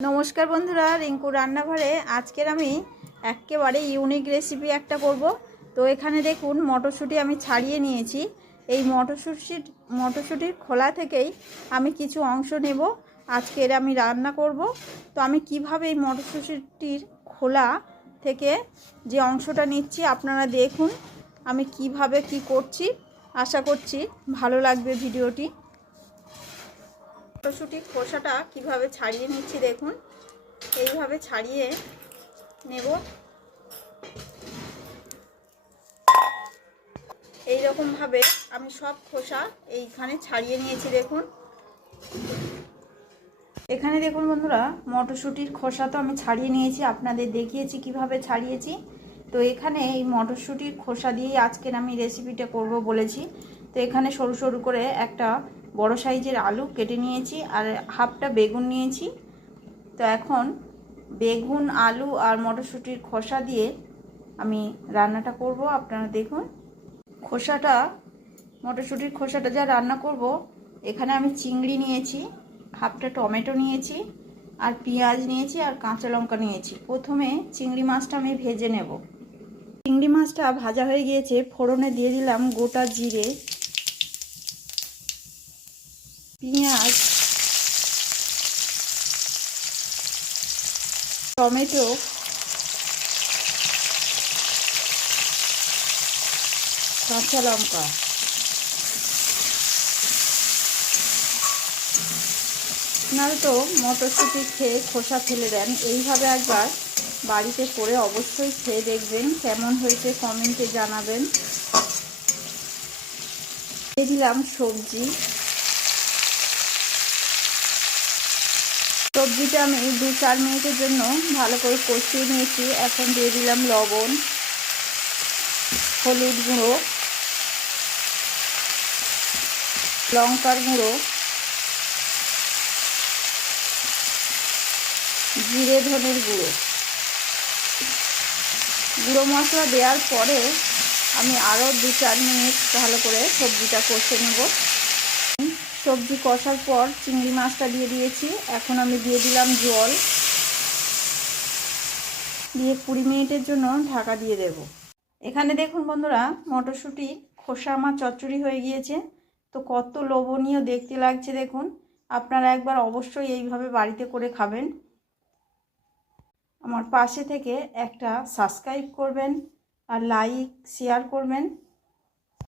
नमस्कार बंधुरा रिंकू रान्नाघरे आजकेर आमी एकेबारे यूनिक रेसिपि एकटा करब। तो एखाने देखुन मटरशुटी आमी छाड़िए निएछि। এই মটরশুটির খোলা থেকেই আমি কিছু অংশ নেব। আজকের আমি রান্না করব। তো আমি কিভাবে এই মটরশুটির খোলা থেকে যে অংশটা নিচ্ছি আপনারা দেখুন আমি কিভাবে কি করছি। আশা করছি ভালো লাগবে ভিডিওটি। মটরশুটির খোসাটা কিভাবে ছাড়িয়ে নিচ্ছি দেখুন। এইভাবে ছাড়িয়ে নেব। এই রকম ভাবে আমি সব খোসা এইখানে ছাড়িয়ে নিয়েছি দেখুন। এখানে দেখুন বন্ধুরা মটরশুটির খোসা তো আমি ছাড়িয়ে নিয়েছি, আপনাদের দেখিয়েছি কিভাবে ছাড়িয়েছি। তো এখানে এই মটরশুটির খোসা দিয়েই আজকের আমি রেসিপিটা করব বলেছি। তো এখানে সরু সরু করে একটা বড় সাইজের আলু কেটে নিয়েছি আর হাফটা বেগুন নিয়েছি। তো এখন বেগুন আলু আর মটরশুটির খোসা দিয়ে আমি রান্নাটা করব। আপনারা দেখুন মটরশুটির খোসাটা যা রান্না করব। এখানে আমি চিংড়ি নিয়েছি, হাফটা টমেটো নিয়েছি আর পেঁয়াজ নিয়েছি আর কাঁচা লঙ্কা নিয়েছি। প্রথমে চিংড়ি মাছটা আমি ভেজে নেব। চিংড়ি মাছটা ভাজা হয়ে গিয়েছে, ফোড়নে দিয়ে দিলাম গোটা জিরে, পেঁয়াজ, টমেটো, কাঁচা লঙ্কা। আপনারা তো মটরশুঁটি খেয়ে খোসা ফেলে দেন, এইভাবে একবার বাড়িতে করে অবশ্যই খেয়ে দেখবেন, কেমন হয়েছে কমেন্টে জানাবেন। দিয়ে দিলাম সবজিটা আমি 2-4 মিনিটের জন্য ভালো করে কষিয়ে নিয়েছি। এখন দিয়ে দিলাম লবণ, হলুদ গুঁড়ো, লঙ্কার গুঁড়ো, জিরে ধনের গুঁড়ো। গুঁড়ো মশলা দেওয়ার পরে আমি আরও 2-4 মিনিট ভালো করে সবজিটা কষে নেব। সবজি কষার পর চিংড়ি মাছটা দিয়ে দিয়েছি। এখন আমি দিয়ে দিলাম জল, দিয়ে 20 মিনিটের জন্য ঢাকা দিয়ে দেব। এখানে দেখুন বন্ধুরা মটরশুঁটি খোসা আমার চচ্চড়ি হয়ে গিয়েছে। তো কত লোভনীয় দেখতে লাগছে দেখুন। আপনারা একবার অবশ্যই এইভাবে বাড়িতে করে খাবেন। আমার পাশে থেকে একটা সাবস্ক্রাইব করবেন আর লাইক শেয়ার করবেন।